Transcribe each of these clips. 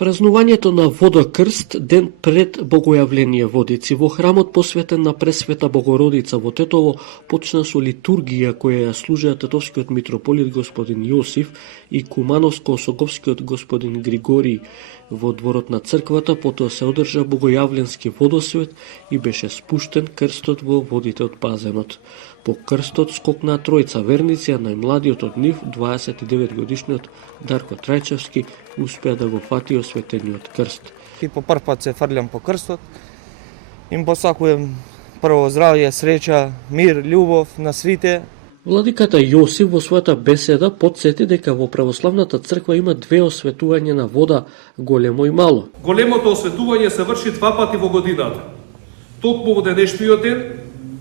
Празнувањето на Водокрст ден пред Богојавление Водици во храмот посветен на Пресвета Богородица во Тетово почна со литургија која ја служеа тетовскиот митрополит господин Јосиф и кумановско-осоговскиот господин Григорий во дворот на црквата, потоа се одржа богојавленски водосвет и беше спуштен крстот во водите од базенот. По крстот скокнаа тројца верници, а најмладиот од нив, 29-годишниот Дарко Трајчевски, успеа да го фати осветениот крст. И по прв пат се фрлям по крстот. Им посакувам прво здравје, среќа, мир, љубов на свите. Владиката Јосиф во својата беседа потсети дека во православната црква има две осветувања на вода, големо и мало. Големото осветување се врши два пати во годината. Токму во денешниот ден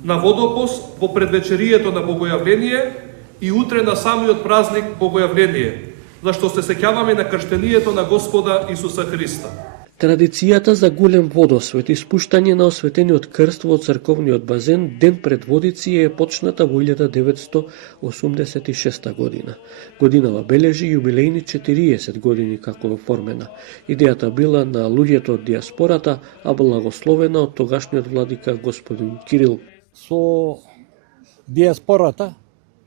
на водопост во предвечерието на Богојавление и утре на самиот празник Богојавление, зашто се сеќаваме на крштението на Господа Исуса Христа. Традицијата за голем водосвет и спуштање на осветениот крст во црковниот базен ден пред Водици е почната во 1986 година. Годинава бележи јубилејни 40 години како е оформена. Идејата била на луѓето од диаспората, а благословена од тогашниот владика господин Кирил. Со диаспората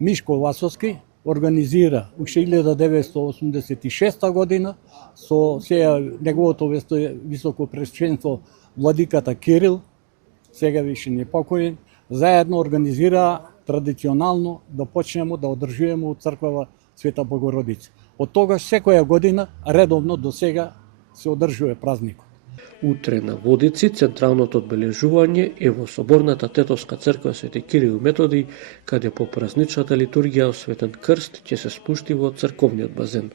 Мишко Васовски организира уште 1986 година со сега неговото високо пресвенство владиката Кирил, сега више не покоен, заедно организира традиционално да почнеме да одржуваме од црква Света Богородица. Од тогаш секоја година редовно до сега се одржува празникот. Утре на Водици централното одбележување е во соборната Тетовска црква Свети Кирил и Методий, каде по празничната литургија осветен крст ќе се спушти во црковниот базен.